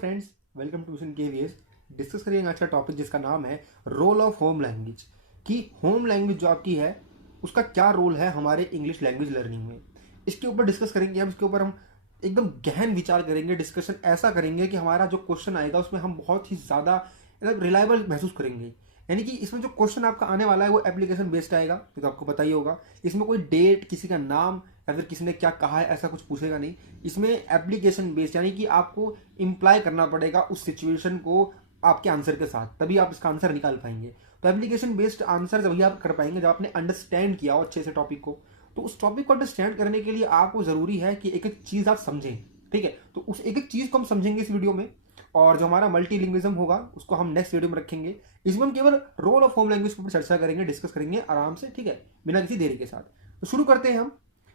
Friends, welcome to tuition KVS. Discuss करेंगे आज का टॉपिक जिसका नाम है रोल ऑफ होम लैंग्वेज। कि होम लैंग्वेज जो आपकी है उसका क्या रोल है हमारे इंग्लिश लैंग्वेज लर्निंग में। इसके ऊपर डिस्कस करेंगे। इसके ऊपर हम एकदम गहन विचार करेंगे, डिस्कशन ऐसा करेंगे कि हमारा जो क्वेश्चन आएगा उसमें हम बहुत ही ज़्यादा रिलायबल महसूस करेंगे। यानी कि इसमें जो क्वेश्चन आपका आने वाला है वो एप्लीकेशन बेस्ड आएगा, तो आपको पता ही होगा। इसमें कोई डेट, किसी का नाम या फिर किसी ने क्या कहा है ऐसा कुछ पूछेगा नहीं। इसमें एप्लीकेशन बेस्ड, यानी कि आपको इम्प्लाई करना पड़ेगा उस सिचुएशन को आपके आंसर के साथ, तभी आप इसका आंसर निकाल पाएंगे। तो एप्लीकेशन बेस्ड आंसर जब आप कर पाएंगे जब आपने अंडरस्टैंड किया हो अच्छे से टॉपिक को। तो उस टॉपिक को अंडरस्टैंड करने के लिए आपको जरूरी है कि एक एक चीज आप समझें। ठीक है, तो उस एक एक चीज को हम समझेंगे इस वीडियो में। और जो हमारा मल्टीलिंग्विज्म होगा उसको हम नेक्स्ट वीडियो में रखेंगे। इसमें हम केवल रोल ऑफ होम लैंग्वेज पर चर्चा करेंगे, डिस्कस करेंगे आराम से, ठीक है, बिना किसी देरी के साथ। तो शुरू करते हैं हम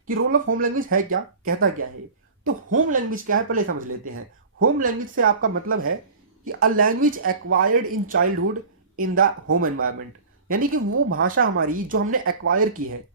कि रोल ऑफ होम लैंग्वेज है क्या, कहता क्या है। तो होम लैंग्वेज क्या है पहले समझ लेते हैं। होम लैंग्वेज से आपका मतलब है कि a language acquired in childhood in the home environment. यानी कि वो भाषा हमारी जो हमने एक्वायर की है,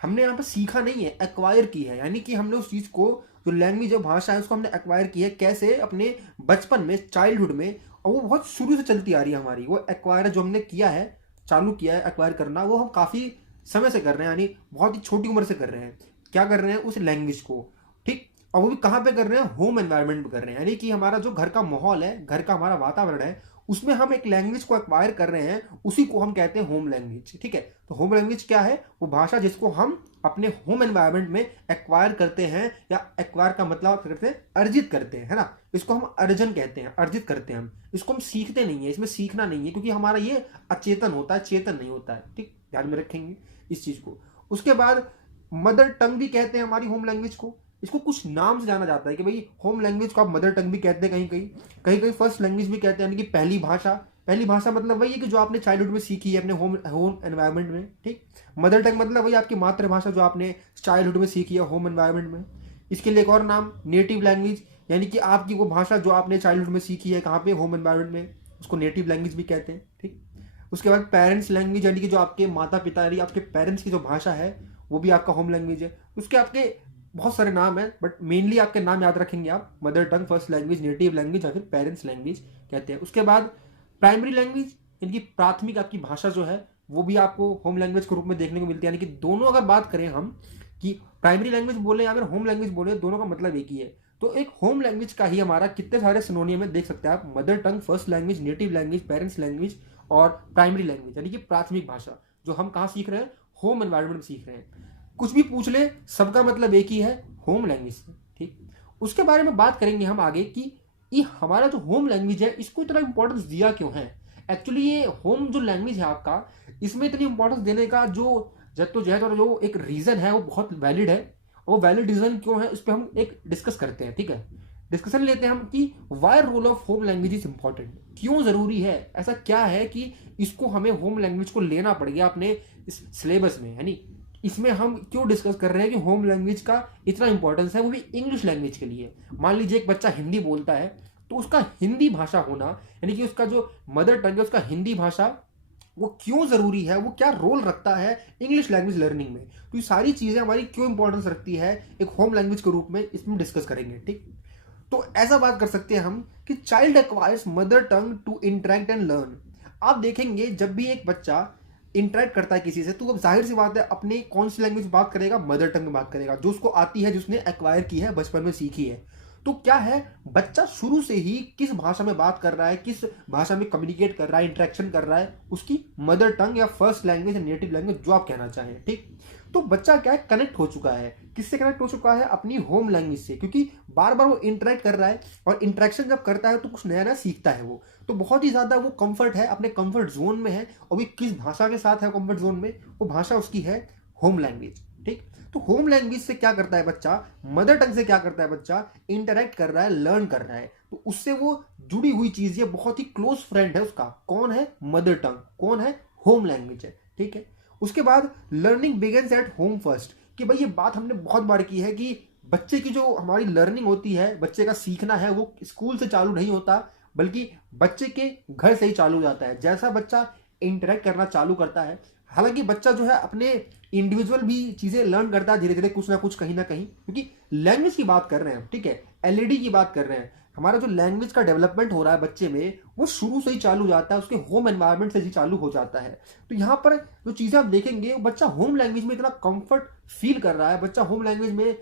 हमने यहाँ पर सीखा नहीं है, एक्वायर की है। यानी कि हमने उस चीज को, जो लैंग्वेज जो भाषा है उसको हमने एक्वायर की है। कैसे? अपने बचपन में, चाइल्डहुड में। और वो बहुत शुरू से चलती आ रही है हमारी। वो एक्वायर जो हमने किया है, चालू किया है एक्वायर करना, वो हम काफी समय से कर रहे हैं, यानी बहुत ही छोटी उम्र से कर रहे हैं। क्या कर रहे हैं? उस लैंग्वेज को, ठीक। और वो भी कहाँ पे कर रहे हैं? होम एनवायरनमेंट में कर रहे हैं। यानी कि हमारा जो घर का माहौल है, घर का हमारा वातावरण है, उसमें हम एक लैंग्वेज को एक्वायर कर रहे हैं, उसी को हम कहते हैं होम लैंग्वेज। ठीक है, तो होम लैंग्वेज क्या है? वो भाषा जिसको हम अपने होम एनवायरनमेंट में एक्वायर करते हैं, या एक्वायर का मतलब करते हैं अर्जित करते हैं, है ना। इसको हम अर्जन कहते हैं, अर्जित करते हैं हम। इसको हम सीखते नहीं है, इसमें सीखना नहीं है, क्योंकि हमारा ये अचेतन होता है, चेतन नहीं होता है। ठीक, ध्यान में रखेंगे इस चीज को। उसके बाद मदर टंग भी कहते हैं हमारी होम लैंग्वेज को। इसको कुछ नाम से जाना जाता है कि भाई होम लैंग्वेज को आप मदर टंग भी कहते हैं, कहीं कहीं, कहीं कहीं फर्स्ट लैंग्वेज भी कहते हैं, यानी कि पहली भाषा। पहली भाषा मतलब वही है कि जो आपने चाइल्डहुड में सीखी है अपने होम होम एनवायरनमेंट में। ठीक, मदर टंग मतलब वही आपकी मातृभाषा जो आपने चाइल्डहुड में सीखी है होम एनवायरनमेंट में। इसके लिए एक और नाम नेटिव लैंग्वेज, यानी कि आपकी वो भाषा जो आपने चाइल्डहुड में सीखी है कहाँ पे? होम एनवायरनमेंट में, उसको नेटिव लैंग्वेज भी कहते हैं। ठीक, उसके बाद पेरेंट्स लैंग्वेज, यानी कि जो आपके माता पिता, यानी आपके पेरेंट्स की जो भाषा है वो भी आपका होम लैंग्वेज है। उसके आपके बहुत सारे नाम है, बट मेनली आपके नाम याद रखेंगे आप। Mother tongue, first language, native language या फिर पेरेंट्स लैंग्वेज कहते हैं। उसके बाद प्राइमरी लैंग्वेज, यानी कि प्राथमिक आपकी भाषा जो है वो भी आपको होम लैंग्वेज के रूप में देखने को मिलती है। यानी कि दोनों अगर बात करें हम कि प्राइमरी लैंग्वेज बोले या फिर होम लैंग्वेज बोले, दोनों का मतलब एक ही है। तो एक होम लैंग्वेज का ही हमारा कितने सारे सिनोनियम में देख सकते हैं आप। Mother tongue, first language, native language, parents language और प्राइमरी लैंग्वेज, यानी कि प्राथमिक भाषा जो हम कहाँ सीख रहे हैं? होम एनवायरनमेंट में सीख रहे हैं। कुछ भी पूछ ले, सबका मतलब एक ही है, होम लैंग्वेज से। ठीक, उसके बारे में बात करेंगे हम आगे कि ये हमारा जो होम लैंग्वेज है इसको इतना इंपॉर्टेंस दिया क्यों है। एक्चुअली ये होम जो लैंग्वेज है आपका, इसमें इतनी इंपॉर्टेंस देने का जो जद्दोजहद और जो एक रीजन है वो बहुत वैलिड है। वो वैलिड रीजन क्यों है, उस पर हम एक डिस्कस करते हैं। ठीक है, डिस्कशन लेते हैं हम कि why role of home language is important. क्यों जरूरी है, ऐसा क्या है कि इसको हमें होम लैंग्वेज को लेना पड़ गया अपने इस सिलेबस में। यानी इसमें हम क्यों डिस्कस कर रहे हैं कि होम लैंग्वेज का इतना इंपॉर्टेंस है, वो भी इंग्लिश लैंग्वेज के लिए। मान लीजिए एक बच्चा हिंदी बोलता है, तो उसका हिंदी भाषा होना, यानी कि उसका जो मदर टंग है उसका हिंदी भाषा, वो क्यों जरूरी है, वो क्या रोल रखता है इंग्लिश लैंग्वेज लर्निंग में। तो ये सारी चीजें हमारी क्यों इंपॉर्टेंस रखती है एक होम लैंग्वेज के रूप में, इसमें डिस्कस करेंगे। ठीक, तो ऐसा बात कर सकते हैं हम कि child acquires mother tongue to interact and learn. आप देखेंगे जब भी एक बच्चा इंटरेक्ट करता है किसी से, तो अब जाहिर सी बात है अपनी कौन सी लैंग्वेज बात करेगा? मदर टंग में बात करेगा, जो उसको आती है, जिसने एक्वायर की है, बचपन में सीखी है। तो क्या है, बच्चा शुरू से ही किस भाषा में बात कर रहा है, किस भाषा में कम्युनिकेट कर रहा है, इंटरेक्शन कर रहा है, उसकी मदर टंग या फर्स्ट लैंग्वेज या नेटिव लैंग्वेज जो आप कहना चाहें। ठीक, तो बच्चा क्या है, कनेक्ट हो चुका है। किससे कनेक्ट हो चुका है? अपनी होम लैंग्वेज से, क्योंकि बार बार वो इंटरेक्ट कर रहा है, और इंटरेक्शन जब करता है तो कुछ नया नया सीखता है वो। तो बहुत ही ज्यादा वो कंफर्ट है, अपने कंफर्ट जोन में है। और वो किस भाषा के साथ है कंफर्ट जोन में? वो भाषा उसकी है होम लैंग्वेज। ठीक, तो होम लैंग्वेज से क्या करता है बच्चा? मदर टंग से क्या करता है बच्चा? इंटरेक्ट कर रहा है, लर्न कर रहा है। तो उससे वो जुड़ी हुई चीज, ये बहुत ही क्लोज फ्रेंड है उसका। कौन है? Mother tongue. कौन है? होम लैंग्वेज है। ठीक है, उसके बाद learning begins at home first. कि भाई ये बात हमने बहुत बार की है कि बच्चे की जो हमारी लर्निंग होती है, बच्चे का सीखना है, वो स्कूल से चालू नहीं होता, बल्कि बच्चे के घर से ही चालू हो जाता है। जैसा बच्चा इंटरेक्ट करना चालू करता है, हालांकि बच्चा जो है अपने इंडिविजुअल भी चीजें लर्न करता है धीरे धीरे, कुछ ना कुछ, कहीं ना कहीं, क्योंकि लैंग्वेज की बात कर रहे हैं हम। ठीक है, एलईडी की बात कर रहे हैं। हमारा जो लैंग्वेज का डेवलपमेंट हो रहा है बच्चे में, वो शुरू से ही चालू हो जाता है, उसके होम एनवायरनमेंट से ही चालू हो जाता है। तो यहाँ पर जो चीज़ें आप देखेंगे, बच्चा होम लैंग्वेज में इतना कंफर्ट फील कर रहा है, बच्चा होम लैंग्वेज में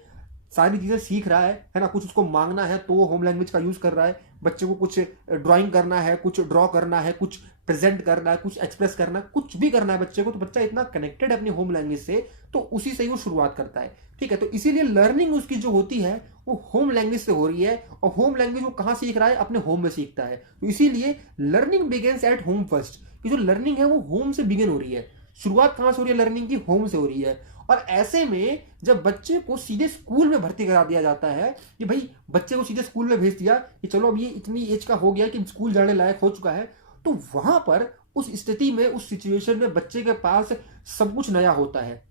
सारी चीज़ें सीख रहा है ना। कुछ उसको मांगना है तो वो होम लैंग्वेज का यूज़ कर रहा है। बच्चे को कुछ ड्राइंग करना है, कुछ ड्रॉ करना है, कुछ प्रेजेंट करना है, कुछ एक्सप्रेस करना है, कुछ भी करना है बच्चे को, तो बच्चा इतना कनेक्टेड है अपनी होम लैंग्वेज से, तो उसी से ही वो शुरुआत करता है। ठीक है, तो इसीलिए लर्निंग उसकी जो होती है वो होम लैंग्वेज से हो रही है। और होम लैंग्वेज वो कहाँ सीख रहा है? अपने होम में सीखता है। तो इसीलिए learning begins at home first, कि जो लर्निंग है वो होम से बिगिन हो रही है। शुरुआत कहाँ से हो रही है लर्निंग की? होम से हो रही है। और ऐसे में जब बच्चे को सीधे स्कूल में भर्ती करा दिया जाता है कि भाई बच्चे को सीधे स्कूल में भेज दिया कि चलो अब ये इतनी एज का हो गया कि स्कूल जाने लायक हो चुका है, तो वहां पर उस स्थिति में, उस सिचुएशन में बच्चे के पास सब कुछ नया होता है।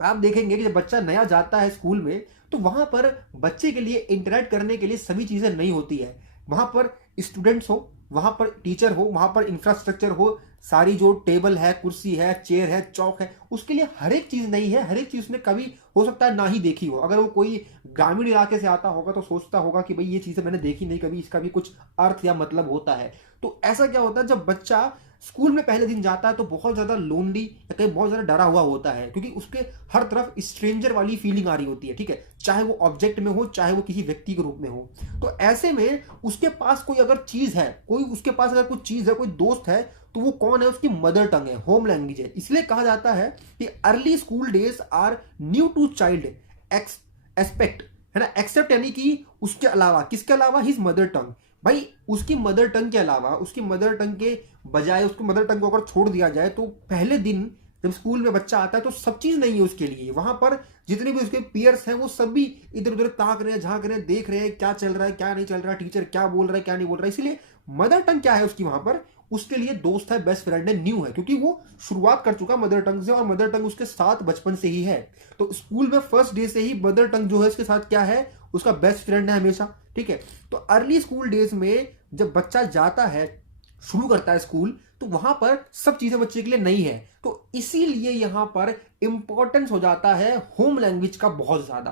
आप देखेंगे कि जब बच्चा नया जाता है स्कूल में, तो वहां पर बच्चे के लिए इंटरेक्ट करने के लिए सभी चीजें नई होती है। वहां पर स्टूडेंट्स हो, वहां पर टीचर हो, वहां पर इंफ्रास्ट्रक्चर हो, सारी जो टेबल है, कुर्सी है, चेयर है, चौक है, उसके लिए हर एक चीज नई है। हर एक चीज उसने कभी हो सकता है ना ही देखी हो। अगर वो कोई ग्रामीण इलाके से आता होगा तो सोचता होगा कि भाई ये चीजें मैंने देखी नहीं कभी, इसका भी कुछ अर्थ या मतलब होता है। तो ऐसा क्या होता है, जब बच्चा स्कूल में पहले दिन जाता है तो बहुत ज्यादा लोनली या कहीं बहुत ज्यादा डरा हुआ होता है, क्योंकि उसके हर तरफ स्ट्रेंजर वाली फीलिंग आ रही होती है। ठीक है, चाहे वो ऑब्जेक्ट में हो, चाहे वो किसी व्यक्ति के रूप में हो। तो ऐसे में उसके पास कोई अगर चीज है, कोई उसके पास अगर कुछ चीज है, कोई दोस्त है, तो वो कौन है? उसकी मदर टंग है, होम लैंग्वेज है। इसलिए कहा जाता है कि early school days are new to child aspect, है ना, एक्सेप्ट, यानी कि उसके अलावा, किसके अलावा? His mother tongue. भाई उसकी मदर टंग के अलावा, उसकी मदर टंग के बजाय, उसकी मदर टंग को अगर छोड़ दिया जाए, तो पहले दिन जब स्कूल में बच्चा आता है तो सब चीज नहीं है उसके लिए। वहां पर जितने भी उसके पीयर्स हैं वो सब भी इधर उधर ताक रहे हैं, झांक रहे हैं, देख रहे हैं क्या चल रहा है, क्या नहीं चल रहा है, टीचर क्या बोल रहा है, क्या नहीं बोल रहा है। इसलिए मदर टंग क्या है उसकी? वहां पर उसके लिए दोस्त है, बेस्ट फ्रेंड है, न्यू है, क्योंकि वो शुरुआत कर चुका मदर टंग से, और मदर टंग उसके साथ बचपन से ही है। तो स्कूल में फर्स्ट डे से ही मदर टंग जो है उसके साथ क्या है? उसका बेस्ट फ्रेंड है हमेशा। ठीक है, तो अर्ली स्कूल डेज में जब बच्चा जाता है, शुरू करता है स्कूल, तो वहां पर सब चीजें बच्चे के लिए नई है। तो इसीलिए यहां पर इंपॉर्टेंस हो जाता है होम लैंग्वेज का बहुत ज्यादा,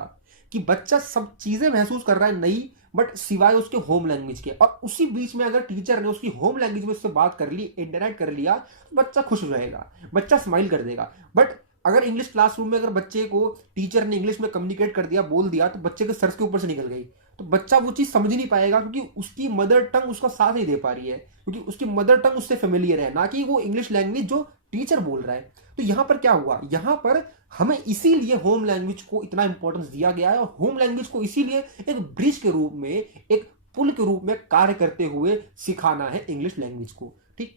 कि बच्चा सब चीजें महसूस कर रहा है नई, बट सिवाय उसके होम लैंग्वेज के। और उसी बीच में अगर टीचर ने उसकी होम लैंग्वेज में उससे बात कर ली, इंटरेक्ट कर लिया, तो बच्चा खुश रहेगा, बच्चा स्माइल कर देगा। बट अगर इंग्लिश क्लासरूम में अगर बच्चे को टीचर ने इंग्लिश में कम्युनिकेट कर दिया, बोल दिया, तो बच्चे के सर के ऊपर से निकल गई, तो बच्चा वो चीज समझ नहीं पाएगा, क्योंकि उसकी मदर टंग उसका साथ नहीं दे पा रही है, क्योंकि उसकी मदर टंग उससे फेमिलियर है, ना कि वो इंग्लिश लैंग्वेज जो टीचर बोल रहा है। तो यहां पर क्या हुआ? यहां पर हमें इसीलिए होम लैंग्वेज को इतना इंपॉर्टेंस दिया गया है, और होम लैंग्वेज को इसीलिए एक ब्रिज के रूप में, एक पुल के रूप में कार्य करते हुए सिखाना है इंग्लिश लैंग्वेज को। ठीक,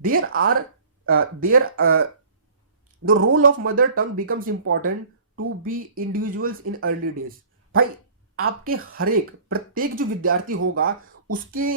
there are there the role of mother tongue becomes important to be individuals in early days. भाई आपके हर एक, प्रत्येक जो विद्यार्थी होगा, उसके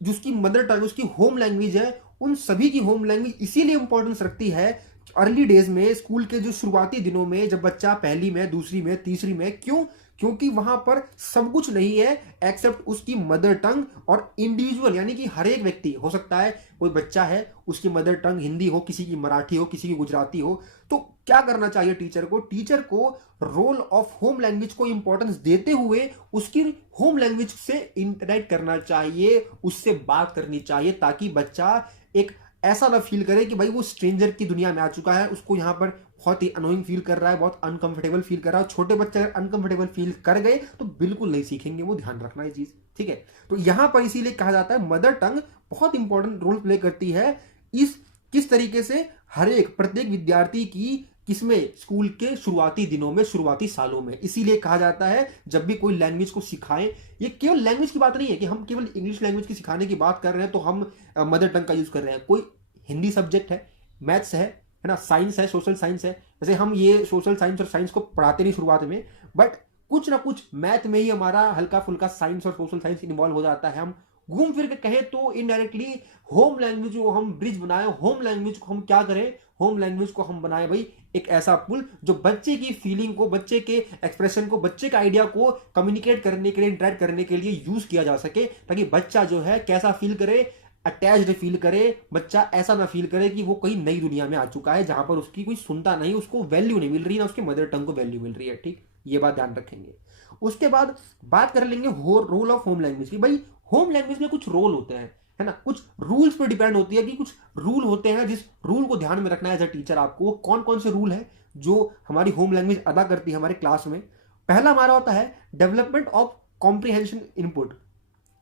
जो उसकी मदर टंग, उसकी होम लैंग्वेज है, उन सभी की होम लैंग्वेज इसीलिए इंपॉर्टेंस रखती है अर्ली डेज में, स्कूल के जो शुरुआती दिनों में, जब बच्चा पहली में, दूसरी में, तीसरी में। क्यों? क्योंकि वहां पर सब कुछ नहीं है एक्सेप्ट उसकी मदर टंग। और इंडिविजुअल यानी कि हर एक व्यक्ति हो सकता है, कोई बच्चा है उसकी मदर टंग हिंदी हो, किसी की मराठी हो, किसी की गुजराती हो, तो क्या करना चाहिए टीचर को? टीचर को रोल ऑफ होम लैंग्वेज को इंपॉर्टेंस देते हुए उसकी होम लैंग्वेज से इंटरेक्ट करना चाहिए, उससे बात करनी चाहिए, ताकि बच्चा एक ऐसा ना फील करे कि भाई वो स्ट्रेंजर की दुनिया में आ चुका है, उसको यहाँ पर बहुत ही अनोइंग फील कर रहा है, बहुत अनकंफर्टेबल फील कर रहा है। छोटे बच्चे अगर अनकंफर्टेबल फील कर गए तो बिल्कुल नहीं सीखेंगे, वो ध्यान रखना ये चीज। ठीक है, तो यहां पर इसीलिए कहा जाता है मदर टंग बहुत इंपॉर्टेंट रोल प्ले करती है इस किस तरीके से हर एक, प्रत्येक विद्यार्थी की किसमें? स्कूल के शुरुआती दिनों में, शुरुआती सालों में। इसीलिए कहा जाता है जब भी कोई लैंग्वेज को सिखाएं, ये केवल लैंग्वेज की बात नहीं है कि हम केवल इंग्लिश लैंग्वेज की सिखाने की बात कर रहे हैं तो हम मदर टंग का यूज कर रहे हैं। कोई हिंदी सब्जेक्ट है, मैथ्स है ना, साइंस है, सोशल साइंस है, जैसे हम ये सोशल साइंस और साइंस को पढ़ाते नहीं शुरुआत में, बट कुछ ना कुछ मैथ में ही हमारा हल्का फुल्का साइंस और सोशल साइंस इन्वॉल्व हो जाता है। हम घूम फिर के कहें तो इनडायरेक्टली होम लैंग्वेज को हम ब्रिज बनाए, होम लैंग्वेज को हम क्या करें? होम लैंग्वेज को हम बनाए भाई एक ऐसा पुल जो बच्चे की फीलिंग को, बच्चे के एक्सप्रेशन को, बच्चे का आइडिया को कम्युनिकेट करने के लिए, इंटरेक्ट करने के लिए यूज किया जा सके, ताकि बच्चा जो है कैसा फील करे? अटैच्ड फील करे। बच्चा ऐसा ना फील करे कि वो कहीं नई दुनिया में आ चुका है जहां पर उसकी कोई सुनता नहीं, उसको वैल्यू नहीं मिल रही, ना उसके मदर टंग को वैल्यू मिल रही है। ठीक, ये बात ध्यान रखेंगे। उसके बाद बात कर लेंगे रोल ऑफ होम लैंग्वेज की। भाई होम लैंग्वेज में कुछ रोल होते हैं, है ना, कुछ रूल्स पर डिपेंड होती है कि कुछ रूल होते हैं जिस रूल को ध्यान में रखना है एज अ टीचर आपको। वो कौन कौन से रूल हैं जो हमारी होम लैंग्वेज अदा करती है हमारे क्लास में। पहला हमारा होता है डेवलपमेंट ऑफ कॉम्प्रिहेंशन इनपुट,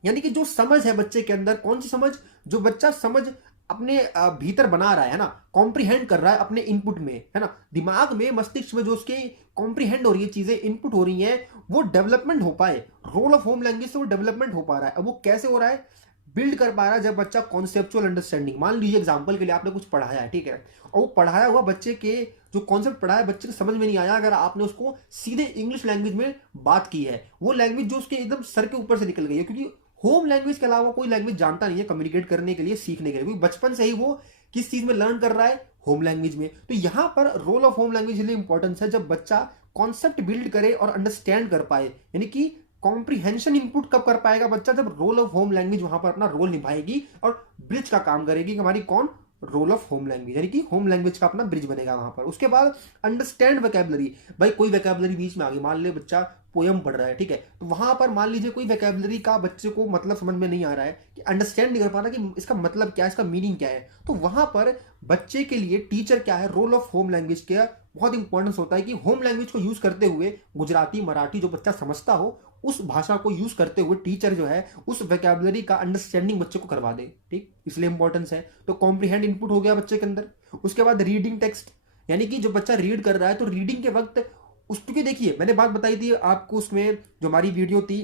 यानी कि जो समझ है बच्चे के अंदर, कौन सी समझ, जो बच्चा समझ अपने भीतर बना रहा है ना, कॉम्प्रिहेंड कर रहा है अपने इनपुट में, है ना, दिमाग में मस्तिष्क में जो उसके कॉम्प्रिहेंड हो रही है चीजें, इनपुट हो रही हैं, वो डेवलपमेंट हो पाए। रोल ऑफ होम लैंग्वेज से वो डेवलपमेंट हो पा रहा है। अब वो कैसे हो रहा है, बिल्ड कर पा रहा है जब बच्चा कॉन्सेप्चुअल अंडरस्टैंडिंग, मान लीजिए एग्जांपल के लिए आपने कुछ पढ़ाया है, ठीक है, और वो पढ़ाया हुआ बच्चे के जो कॉन्सेप्ट पढ़ा है बच्चे को समझ में नहीं आया, अगर आपने उसको सीधे इंग्लिश लैंग्वेज में बात की है, वो लैंग्वेज जो उसके एकदम सर के ऊपर से निकल गई है, क्योंकि होम लैंग्वेज के अलावा कोई लैंग्वेज जानता नहीं है कम्युनिकेट करने के लिए, सीखने के लिए, क्योंकि बचपन से ही वो किस चीज में लर्न कर रहा है, होम लैंग्वेज में। तो यहां पर रोल ऑफ होम लैंग्वेज लिए इंपॉर्टेंस है, जब बच्चा कॉन्सेप्ट बिल्ड करे और अंडरस्टैंड कर पाए, यानी कि कॉम्प्रिहेंशन इनपुट कब कर पाएगा बच्चा, जब रोल ऑफ होम लैंग्वेज वहां पर अपना रोल निभाएगी और ब्रिज का काम करेगी। हमारी कौन, रोल ऑफ होम लैंग्वेज, यानी कि होम लैंग्वेज का अपना ब्रिज बनेगा वहां पर। उसके बाद अंडरस्टैंड वोकैबुलरी, भाई कोई वोकैबुलरी बीच में आ गई, मान ले बच्चा पोयम पढ़ रहा है, ठीक है, तो वहां पर मान लीजिए कोई वोकैबुलरी का बच्चे को मतलब समझ में नहीं आ रहा है, कि अंडरस्टैंड नहीं कर पा रहा कि इसका मतलब क्या है, इसका मीनिंग क्या है, तो वहां पर बच्चे के लिए टीचर क्या है, रोल ऑफ होम लैंग्वेज का बहुत इंपॉर्टेंस होता है कि होम लैंग्वेज को यूज करते हुए गुजराती, मराठी जो बच्चा समझता हो उस भाषा को यूज करते हुए टीचर जो है उस वोकैबुलरी का अंडरस्टैंडिंग बच्चे को करवा दे, ठीक, इसलिए इंपॉर्टेंस है। तो कॉम्प्रिहेंड इनपुट हो गया बच्चे के अंदर। उसके बाद रीडिंग टेक्स्ट, यानी कि जो बच्चा रीड कर रहा है तो रीडिंग के वक्त उसके, देखिए मैंने बात बताई थी आपको उसमें जो हमारी वीडियो थी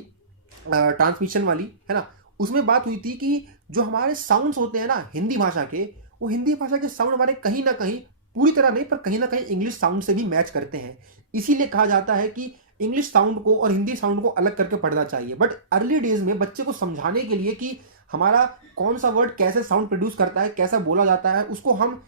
ट्रांसमिशन वाली, है ना, उसमें बात हुई थी कि जो हमारे साउंड्स होते हैं ना हिंदी भाषा के, वो हिंदी भाषा के साउंड हमारे कहीं ना कहीं, पूरी तरह नहीं पर कहीं ना कहीं इंग्लिश साउंड से भी मैच करते हैं। इसीलिए कहा जाता है कि इंग्लिश साउंड को और हिंदी साउंड को अलग करके पढ़ना चाहिए। बट अर्ली डेज में बच्चे को समझाने के लिए कि हमारा कौन सा वर्ड कैसे साउंड प्रोड्यूस करता है, कैसा बोला जाता है, उसको हम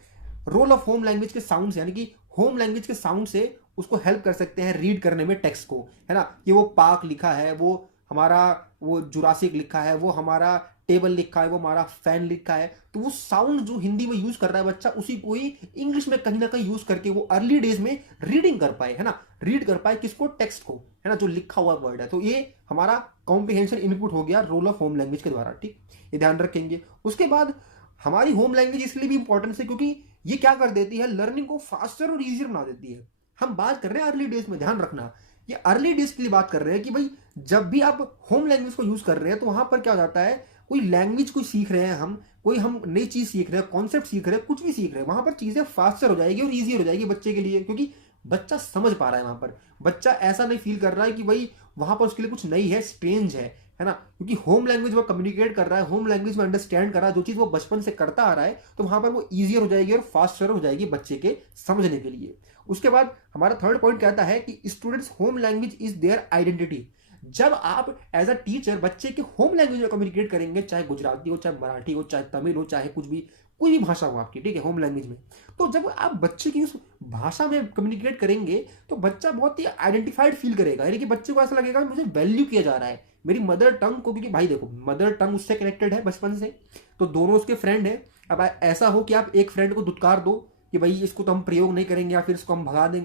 रोल ऑफ होम लैंग्वेज के साउंड, यानी कि होम लैंग्वेज के साउंड से उसको हेल्प कर सकते हैं रीड करने में टेक्स्ट को, है ना, कि वो पार्क लिखा है, वो हमारा वो जुरासिक लिखा है, वो हमारा टेबल लिखा है, वो हमारा फैन लिखा है, तो वो साउंड जो हिंदी में यूज कर रहा है बच्चा, उसी को ही इंग्लिश में कहीं ना कहीं यूज करके वो अर्ली डेज में रीडिंग कर पाए, है ना, रीड कर पाए किसको, टेक्स्ट को, है ना, जो लिखा हुआ वर्ड है। तो ये हमारा कॉम्प्रिहेंशन इनपुट हो गया रोल ऑफ होम लैंग्वेज के द्वारा, ठीक, ये ध्यान रखेंगे। उसके बाद हमारी होम लैंग्वेज इसलिए भी इंपॉर्टेंट है क्योंकि ये क्या कर देती है, लर्निंग को फास्टर और इजियर बना देती है। हम बात कर रहे हैं अर्ली डेज में, ध्यान रखना, ये अर्ली डेज के लिए बात कर रहे हैं कि भाई जब भी आप होम लैंग्वेज को यूज कर रहे हैं तो वहां पर क्या हो जाता है, कोई लैंग्वेज कोई सीख रहे हैं हम, कोई हम नई चीज सीख रहे हैं, कॉन्सेप्ट सीख रहे हैं, कुछ भी सीख रहे हैं, वहां पर चीजें फास्टर हो जाएगी और ईजियर हो जाएगी बच्चे के लिए, क्योंकि बच्चा समझ पा रहा है। वहां पर बच्चा ऐसा नहीं फील कर रहा है कि भाई वहां पर उसके लिए कुछ नई है, स्ट्रेंज है ना, क्योंकि होम लैंग्वेज वो कम्युनिकेट कर रहा है, होम लैंग्वेज में अंडरस्टैंड कर रहा है, जो चीज वो बचपन से करता आ रहा है, तो वहां पर वो ईजियर हो जाएगी और फास्टर हो जाएगी बच्चे के समझने के लिए। उसके बाद हमारा थर्ड पॉइंट कहता है कि students home language is their identity. जब आप एज अ टीचर बच्चे के होम लैंग्वेज में कम्युनिकेट करेंगे, चाहे गुजराती हो, चाहे मराठी हो, चाहे तमिल हो, चाहे कुछ भी, कोई भी भाषा हो आपकी, ठीक है, होम लैंग्वेज में, तो जब आप बच्चे की उस भाषा में कम्युनिकेट करेंगे तो बच्चा बहुत ही आइडेंटिफाइड फील करेगा, यानी कि बच्चे को ऐसा लगेगा मुझे वैल्यू किया जा रहा है मेरी मदर टंग को, क्योंकि भाई देखो मदर टंग उससे कनेक्टेड है बचपन से, तो दोनों उसके फ्रेंड है। अब ऐसा हो कि आप एक फ्रेंड को धुतकार दो कि भाई इसको तो हम प्रयोग नहीं करेंगे या फिर इसको हम भगा दें,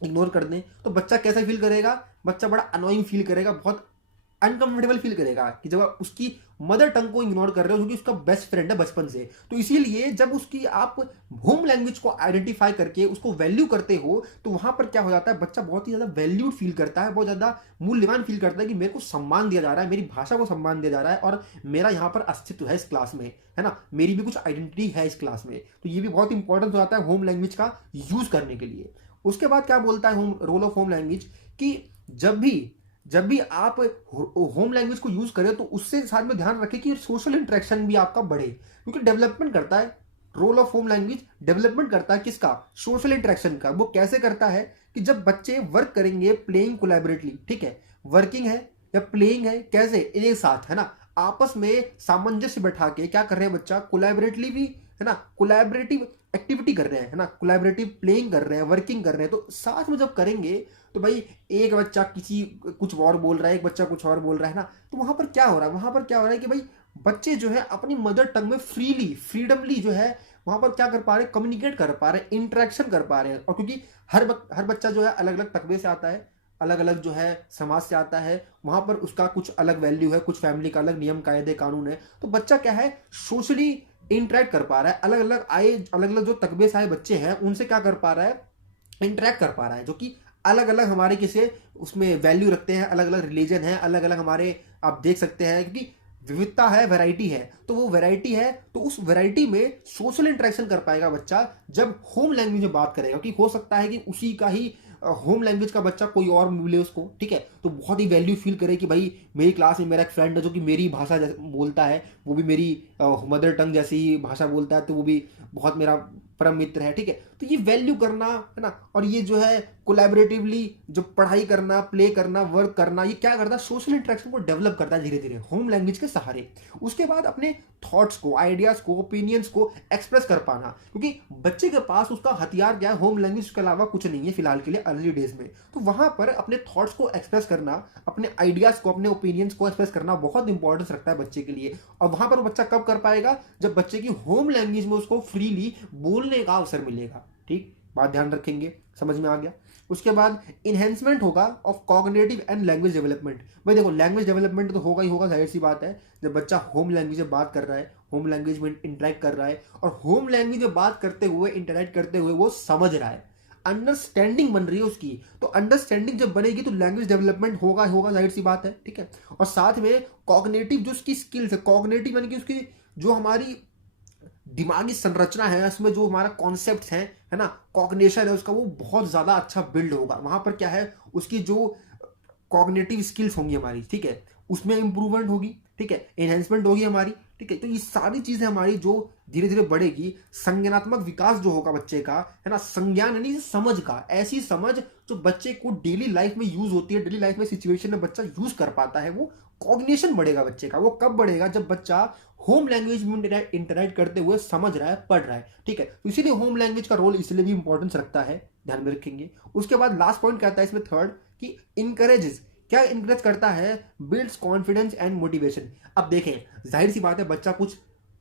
इग्नोर कर दें, तो बच्चा कैसा फील करेगा, बच्चा बड़ा अनोइंग फील करेगा, बहुत अनकंफर्टेबल फील करेगा कि जब आप उसकी मदर टंग को इग्नोर कर रहे हो, क्योंकि उसका बेस्ट फ्रेंड है बचपन से। तो इसीलिए जब उसकी आप होम लैंग्वेज को आइडेंटिफाई करके उसको वैल्यू करते हो, तो वहां पर क्या हो जाता है, बच्चा बहुत ही ज्यादा वैल्यूड फील करता है, बहुत ज्यादा मूल्यवान फील करता है कि मेरे को सम्मान दिया जा रहा है, मेरी भाषा को सम्मान दिया जा रहा है और मेरा यहाँ पर अस्तित्व है इस क्लास में, है ना, मेरी भी कुछ आइडेंटिटी है इस क्लास में। तो ये भी बहुत इंपॉर्टेंट हो जाता है होम लैंग्वेज का यूज करने के लिए। उसके बाद क्या बोलता है रोल ऑफ होम लैंग्वेज कि जब भी आप होम लैंग्वेज को यूज करें तो उससे साथ में ध्यान रखें कि सोशल इंटरेक्शन भी आपका बढ़े, क्योंकि डेवलपमेंट करता है role of home language, development करता है किसका, सोशल इंटरेक्शन का। वो कैसे करता है कि जब बच्चे वर्क करेंगे प्लेइंग कोलैबोरेटली, ठीक है, वर्किंग है या प्लेइंग है, कैसे एक साथ, है ना, आपस में सामंजस्य बैठा के क्या कर रहे हैं बच्चा, कोलैबोरेटली भी, है ना, कोलैबोरेटिव एक्टिविटी कर रहे हैं, है ना, कोलैबोरेटिव प्लेइंग कर रहे हैं, वर्किंग कर रहे हैं, तो साथ में जब करेंगे तो भाई एक बच्चा किसी कुछ और बोल रहा है, एक बच्चा कुछ और बोल रहा है ना, तो वहां पर क्या हो रहा है, वहां पर क्या हो रहा है कि भाई बच्चे जो है अपनी मदर टंग में फ्रीडमली जो है वहां पर क्या कर पा रहे हैं, कम्युनिकेट कर पा रहे हैं, इंटरेक्शन कर पा रहे हैं। और क्योंकि हर बच्चा जो है अलग अलग तकबे से आता है, अलग अलग जो है समाज से आता है, वहाँ पर उसका कुछ अलग वैल्यू है, कुछ फैमिली का अलग नियम कायदे कानून है। तो बच्चा क्या है, सोशली इंटरेक्ट कर पा रहा है, अलग अलग जो तकबे से आए बच्चे हैं उनसे क्या कर पा रहा है, इंटरेक्ट कर पा रहा है, जो कि अलग अलग हमारे किसी उसमें वैल्यू रखते हैं, अलग अलग रिलीजन है, अलग अलग हमारे आप देख सकते हैं, क्योंकि विविधता है, वैरायटी है, तो वो वैरायटी है, तो उस वैरायटी में सोशल इंटरेक्शन कर पाएगा बच्चा जब होम लैंग्वेज में बात करेगा। कि हो सकता है कि उसी का ही होम लैंग्वेज का बच्चा कोई और मिले उसको, ठीक है, तो बहुत ही वैल्यू फील करे कि भाई मेरी क्लास में मेरा एक फ्रेंड है जो कि मेरी भाषा बोलता है, वो भी मेरी मदर टंग जैसी ही भाषा बोलता है, तो वो भी बहुत मेरा परम मित्र है, ठीक है। तो ये वैल्यू करना है ना, और ये जो है कोलैबोरेटिवली जो पढ़ाई करना, प्ले करना, वर्क करना, ये क्या करता है, सोशल इंटरेक्शन को डेवलप करता है धीरे धीरे होम लैंग्वेज के सहारे। उसके बाद अपने थॉट्स को, आइडियाज को, ओपिनियंस को एक्सप्रेस कर पाना, क्योंकि बच्चे के पास उसका हथियार क्या है, होम लैंग्वेज के अलावा कुछ नहीं है फिलहाल के लिए अर्ली डेज में। तो वहां पर अपने थॉट्स को एक्सप्रेस करना, अपने आइडियाज को, अपने ओपिनियंस को एक्सप्रेस करना बहुत इंपॉर्टेंस रखता है बच्चे के लिए। और वहां पर बच्चा कब कर पाएगा, जब बच्चे की होम लैंग्वेज में उसको फ्रीली बोलने का अवसर मिलेगा। ठीक, बात ध्यान रखेंगे, समझ में आ गया। उसके बाद इनहेंसमेंट होगा of cognitive and language development. भाई देखो, लैंग्वेज डेवलपमेंट तो होगा ही होगा, जाहिर सी बात है। जब बच्चा होम लैंग्वेज में बात कर रहा है, होम लैंग्वेज में इंटरेक्ट कर रहा है, और होम लैंग्वेज में बात करते हुए, इंटरेक्ट करते हुए वो समझ रहा है, अंडरस्टैंडिंग बन रही है उसकी, तो अंडरस्टैंडिंग जब बनेगी तो लैंग्वेज डेवलपमेंट होगा होगा, जाहिर सी बात है, ठीक है। और साथ में कॉग्निटिव जो उसकी स्किल्स है, कॉग्निटिव यानी कि उसकी जो हमारी दिमागी संरचना है, उसमें जो हमारा कॉन्सेप्ट है ना, कॉग्निशन है उसका, वो बहुत ज्यादा अच्छा बिल्ड होगा। वहां पर क्या है, उसकी जो कॉग्निटिव स्किल्स होंगी हमारी, ठीक है, उसमें इंप्रूवमेंट होगी, ठीक है, एनहेंसमेंट होगी हमारी, ठीक है। तो ये सारी चीजें हमारी जो धीरे धीरे बढ़ेगी, संज्ञानात्मक विकास जो होगा बच्चे का, है ना, संज्ञान यानी समझ का, ऐसी समझ जो बच्चे को डेली लाइफ में यूज होती है, डेली लाइफ में सिचुएशन में बच्चा यूज कर पाता है, वो कॉग्निशन बढ़ेगा बच्चे का। वो कब बढ़ेगा, जब बच्चा होम लैंग्वेज में इंटरेक्ट करते हुए समझ रहा है, पढ़ रहा है, ठीक है। तो इसीलिए होम लैंग्वेज का रोल इसलिए भी इंपॉर्टेंस रखता है, ध्यान में रखेंगे। उसके बाद लास्ट पॉइंट क्या आता है इसमें, थर्ड, कि इनकरेजेस, क्या इंकरेज करता है, बिल्ड्स कॉन्फिडेंस एंड मोटिवेशन। अब देखें, जाहिर सी बात है, बच्चा कुछ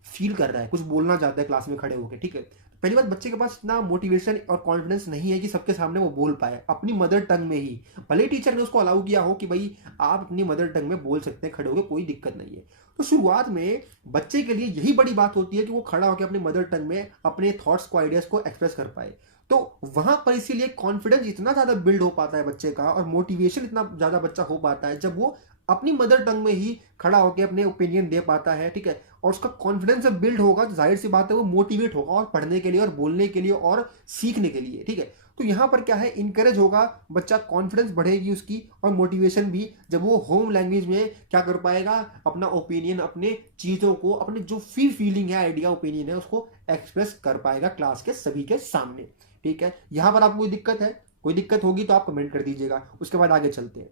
फील कर रहा है, कुछ बोलना चाहता है क्लास में खड़े होकर, ठीक है। पहली बात, बच्चे के पास इतना मोटिवेशन और कॉन्फिडेंस नहीं है कि सबके सामने वो बोल पाए अपनी मदर टंग में ही। भले ही टीचर ने उसको अलाउ किया हो कि भाई आप अपनी मदर टंग में बोल सकते हैं खड़े होकर, कोई दिक्कत नहीं है। तो शुरुआत में बच्चे के लिए यही बड़ी बात होती है कि वो खड़ा होकर अपने मदर टंग में अपने थॉट्स को, आइडियाज को एक्सप्रेस कर पाए। तो वहां पर इसीलिए कॉन्फिडेंस इतना ज्यादा बिल्ड हो पाता है बच्चे का, और मोटिवेशन इतना ज्यादा बच्चा हो पाता है जब वो अपनी मदर टंग में ही खड़ा होकर अपने ओपिनियन दे पाता है, ठीक है। और उसका कॉन्फिडेंस जब बिल्ड होगा तो जाहिर सी बात है वो मोटिवेट होगा और पढ़ने के लिए और बोलने के लिए और सीखने के लिए, ठीक है। तो यहाँ पर क्या है, इनकरेज होगा बच्चा, कॉन्फिडेंस बढ़ेगी उसकी, और मोटिवेशन भी, जब वो होम लैंग्वेज में क्या कर पाएगा, अपना ओपिनियन, अपने चीज़ों को, अपने जो फीलिंग है, आइडिया, ओपिनियन है, उसको एक्सप्रेस कर पाएगा क्लास के सभी के सामने, ठीक है। यहाँ पर आपको कोई दिक्कत है, कोई दिक्कत होगी तो आप कमेंट कर दीजिएगा। उसके बाद आगे चलते हैं,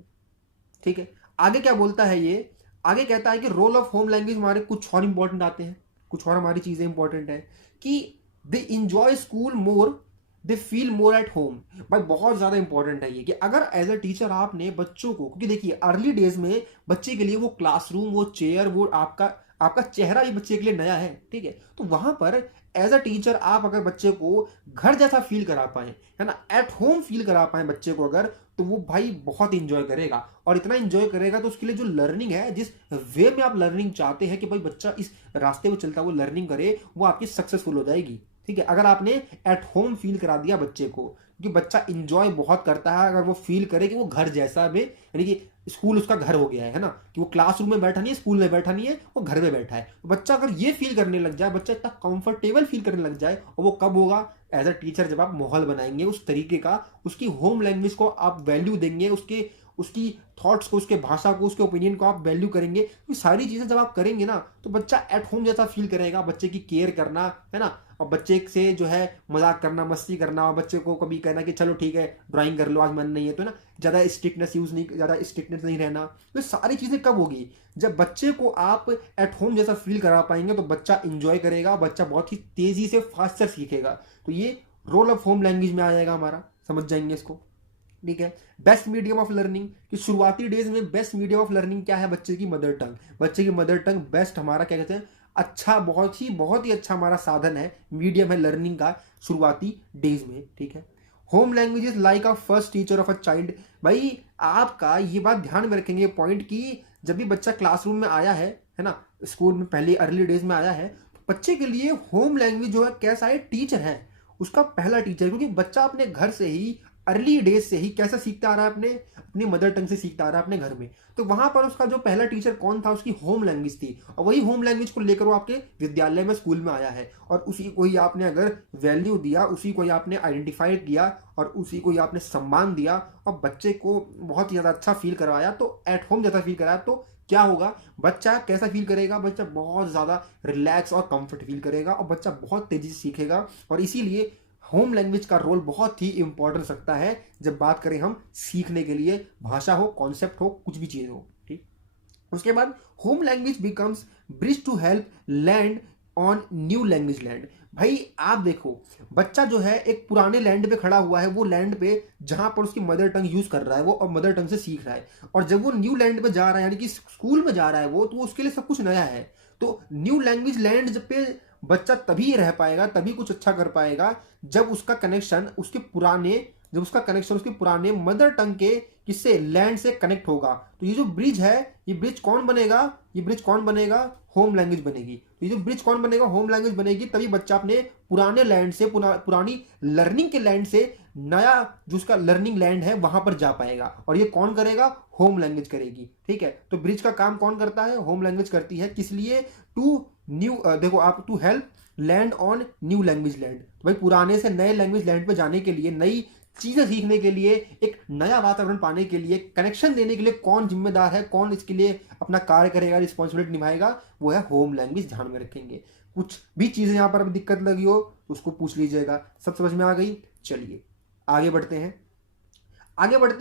ठीक है। आगे क्या बोलता है ये, आगे कहता है कि रोल ऑफ होम लैंग्वेज हमारे कुछ और इंपॉर्टेंट आते हैं, कुछ और हमारी चीजें इंपॉर्टेंट है, कि they enjoy school more, they feel more at home. भाई बहुत ज्यादा इंपॉर्टेंट है ये, कि अगर एज अ टीचर आपने बच्चों को, क्योंकि देखिए अर्ली डेज में बच्चे के लिए वो क्लासरूम, वो चेयर, वो आपका आपका चेहरा भी बच्चे के लिए नया है, ठीक है। तो वहां पर एज अ टीचर आप अगर बच्चे को घर जैसा फील करा पाए, है ना, एट होम फील करा पाए बच्चे को अगर, तो वो भाई बहुत इंजॉय करेगा। और इतना इंजॉय करेगा तो उसके लिए जो लर्निंग है, जिस वे में आप लर्निंग चाहते हैं कि भाई बच्चा इस रास्ते में चलता वो लर्निंग करे, वो आपकी सक्सेसफुल हो जाएगी, ठीक है। अगर आपने एट होम फील करा दिया बच्चे को, क्योंकि बच्चा इंजॉय बहुत करता है अगर वो फील करे कि वो घर जैसा में, यानी कि स्कूल उसका घर हो गया है ना, कि वो क्लासरूम में बैठा नहीं है, स्कूल में बैठा नहीं है, वो घर में बैठा है। तो बच्चा अगर ये फील करने लग जाए, बच्चा इतना कंफर्टेबल फील करने लग जाए, और वो कब होगा, एज अ टीचर जब आप माहौल बनाएंगे उस तरीके का, उसकी होम लैंग्वेज को आप वैल्यू देंगे, उसकी थॉट्स को, उसके भाषा को, उसके ओपिनियन को आप वैल्यू करेंगे। तो सारी चीजें जब आप करेंगे ना, तो बच्चा एट होम जैसा फील करेगा, बच्चे की केयर करना, है ना, और बच्चे से जो है मजाक करना, मस्ती करना, और बच्चे को कभी कहना कि चलो ठीक है ड्राइंग कर लो, आज मन नहीं है, तो ना ज्यादा स्ट्रिक्टनेस नहीं रहना। तो सारी चीजें कब होगी, जब बच्चे को आप एट होम जैसा फील करा पाएंगे, तो बच्चा इंजॉय करेगा, बच्चा बहुत ही तेजी से फास्टर सीखेगा। तो ये रोल ऑफ होम लैंग्वेज में आ जाएगा हमारा, समझ जाएंगे इसको, ठीक है। बेस्ट मीडियम ऑफ लर्निंग, कि शुरुआती डेज में बेस्ट मीडियम ऑफ लर्निंग क्या है, बच्चे की मदर टंग। बच्चे की मदर टंग बेस्ट हमारा क्या कहते हैं, अच्छा, बहुत ही अच्छा हमारा साधन है, मीडियम है लर्निंग का शुरुआती डेज में, ठीक है। Home language is like a first teacher of a child. भाई आपका ये बात ध्यान में रखेंगे पॉइंट की जब भी बच्चा क्लासरूम में आया है ना, स्कूल में पहले अर्ली डेज में आया है, तो बच्चे के लिए होम लैंग्वेज जो है कैसा है, टीचर है, उसका पहला टीचर। क्योंकि बच्चा अपने घर से ही अर्ली डेज से ही कैसा सीखता आ रहा है, अपनी मदर टंग से सीखता आ रहा है अपने घर में। तो वहां पर उसका जो पहला टीचर कौन था, उसकी होम लैंग्वेज थी, और वही होम लैंग्वेज को लेकर वो आपके विद्यालय में स्कूल में आया है, और उसी को ही आपने अगर वैल्यू दिया, उसी को ही आपने आइडेंटिफाई किया, और उसी को ही आपने सम्मान दिया, और बच्चे को बहुत ही ज्यादा अच्छा फील करवाया, तो एट होम जैसा फील कराया, तो क्या होगा, बच्चा कैसा फील करेगा, बच्चा बहुत ज्यादा रिलैक्स और कंफर्ट फील करेगा, और बच्चा बहुत तेजी से सीखेगा। और इसीलिए होम लैंग्वेज का रोल बहुत ही इंपॉर्टेंट रखता है जब बात करें हम सीखने के लिए, भाषा हो, कॉन्सेप्ट हो, कुछ भी चीज हो। ठीक, उसके बाद home language becomes bridge to help land on new language land. भाई आप देखो, बच्चा जो है एक पुराने लैंड पे खड़ा हुआ है, वो लैंड पे जहां पर उसकी मदर टंग यूज कर रहा है वो, और मदर टंग से सीख रहा है, और जब वो न्यू लैंड पे जा रहा है यानी कि स्कूल में जा रहा है वो, तो उसके लिए सब कुछ नया है। तो न्यू लैंग्वेज लैंड जब पे बच्चा तभी रह पाएगा, तभी कुछ अच्छा कर पाएगा, जब उसका कनेक्शन उसके पुराने मदर टंग के किससे, लैंड से कनेक्ट होगा। तो ये जो ब्रिज है, ये ब्रिज कौन बनेगा, होम लैंग्वेज बनेगी। तो ये जो ब्रिज कौन बनेगा, होम लैंग्वेज बनेगी, तभी बच्चा अपने पुराने लैंड से, पुरानी लर्निंग के लैंड से नया जो उसका लर्निंग लैंड है वहां पर जा पाएगा, और ये कौन करेगा, होम लैंग्वेज करेगी। ठीक है, तो ब्रिज का काम कौन करता है, होम लैंग्वेज करती है। किस लिए, to help land on new language land. भाई पुराने से नए लैंग्वेज लैंड पे जाने के लिए, नई चीजें सीखने के लिए, एक नया वातावरण पाने के लिए, कनेक्शन देने के लिए कौन जिम्मेदार है, कौन इसके लिए अपना कार्य करेगा, रिस्पॉन्सिबिलिटी निभाएगा, वो है होम लैंग्वेज। ध्यान में रखेंगे। कुछ भी चीजें यहां पर दिक्कत लगी हो तो उसको पूछ लीजिएगा। सब समझ में आ गई? चलिए आगे बढ़ते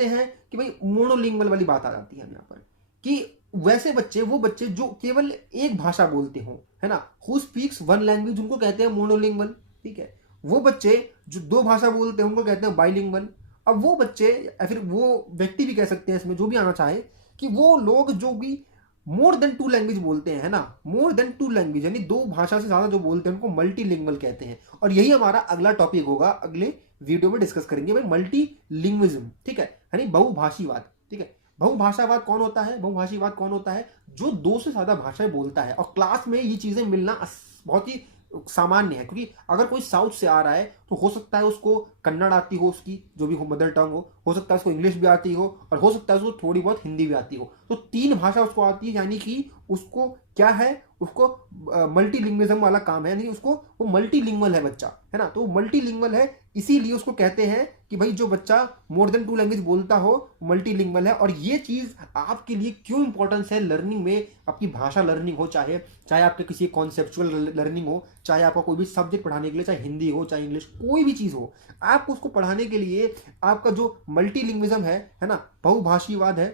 हैं कि भाई मोनोलिंगुअल वाली बात आ जाती है यहाँ पर, कि वैसे वो बच्चे जो केवल एक भाषा बोलते हो, है ना, हु स्पीक्स वन लैंग्वेज, उनको कहते हैं मोनोलिंगुअल। ठीक है, वो बच्चे जो दो भाषा बोलते हैं उनको कहते हैं बाइलिंगुअल। अब वो बच्चे या फिर वो व्यक्ति भी कह सकते हैं इसमें, जो भी आना चाहे, कि वो लोग जो भी मोर देन टू लैंग्वेज बोलते हैं, है ना, मोर देन टू लैंग्वेज यानी दो भाषा से ज्यादा जो बोलते हैं उनको मल्टीलिंगुअल कहते हैं। और यही हमारा अगला टॉपिक होगा, अगले वीडियो में डिस्कस करेंगे भाई, मल्टीलिंग्विज्म। ठीक है, यानी बहुभाषीवाद। ठीक है, बहुभाषावाद कौन होता है, बहुभाषीवाद कौन होता है, जो दो से ज्यादा भाषाएं बोलता है। और क्लास में ये चीजें मिलना बहुत ही सामान्य है, क्योंकि अगर कोई साउथ से आ रहा है तो हो सकता है उसको कन्नड़ आती हो, उसकी जो भी हो मदर टंग हो सकता है उसको इंग्लिश भी आती हो, और हो सकता है उसको थोड़ी बहुत हिंदी भी आती हो। तो तीन भाषा उसको आती है, यानी कि उसको क्या है, उसको मल्टीलिंग्विज्म वाला काम है, यानी उसको वो मल्टीलिंगुअल है बच्चा, है ना। तो मल्टीलिंगुअल है, इसीलिए उसको कहते हैं कि भाई जो बच्चा मोर देन टू लैंग्वेज बोलता हो मल्टीलिंगुअल है। और ये चीज आपके लिए क्यों इंपॉर्टेंस है लर्निंग में, आपकी भाषा लर्निंग हो, चाहे आपके किसी कॉन्सेप्चुअल लर्निंग हो, चाहे आपका कोई भी सब्जेक्ट पढ़ाने के लिए, चाहे हिंदी हो, चाहे इंग्लिश, कोई भी चीज हो, आपको उसको पढ़ाने के लिए आपका जो मल्टीलिंग्विज्म है ना, बहुभाषीवाद है,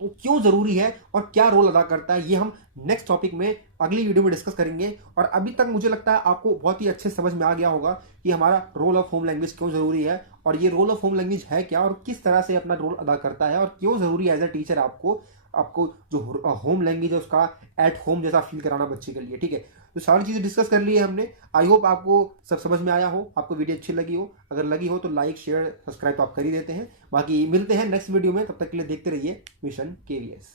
वो क्यों जरूरी है और क्या रोल अदा करता है, ये हम नेक्स्ट टॉपिक में अगली वीडियो में डिस्कस करेंगे। और अभी तक मुझे लगता है आपको बहुत ही अच्छे समझ में आ गया होगा कि हमारा रोल ऑफ होम लैंग्वेज क्यों जरूरी है, और ये रोल ऑफ होम लैंग्वेज है क्या, और किस तरह से अपना रोल अदा करता है, और क्यों जरूरी है एज अ टीचर आपको जो होम लैंग्वेज है उसका एट होम जैसा फील कराना बच्चे के लिए। ठीक है, तो सारी चीजें डिस्कस कर ली है हमने। आई होप आपको सब समझ में आया हो, आपको वीडियो अच्छी लगी हो। अगर लगी हो तो लाइक शेयर सब्सक्राइब तो आप कर ही देते हैं। बाकी मिलते हैं नेक्स्ट वीडियो में, तब तक के लिए देखते रहिए मिशन KVS।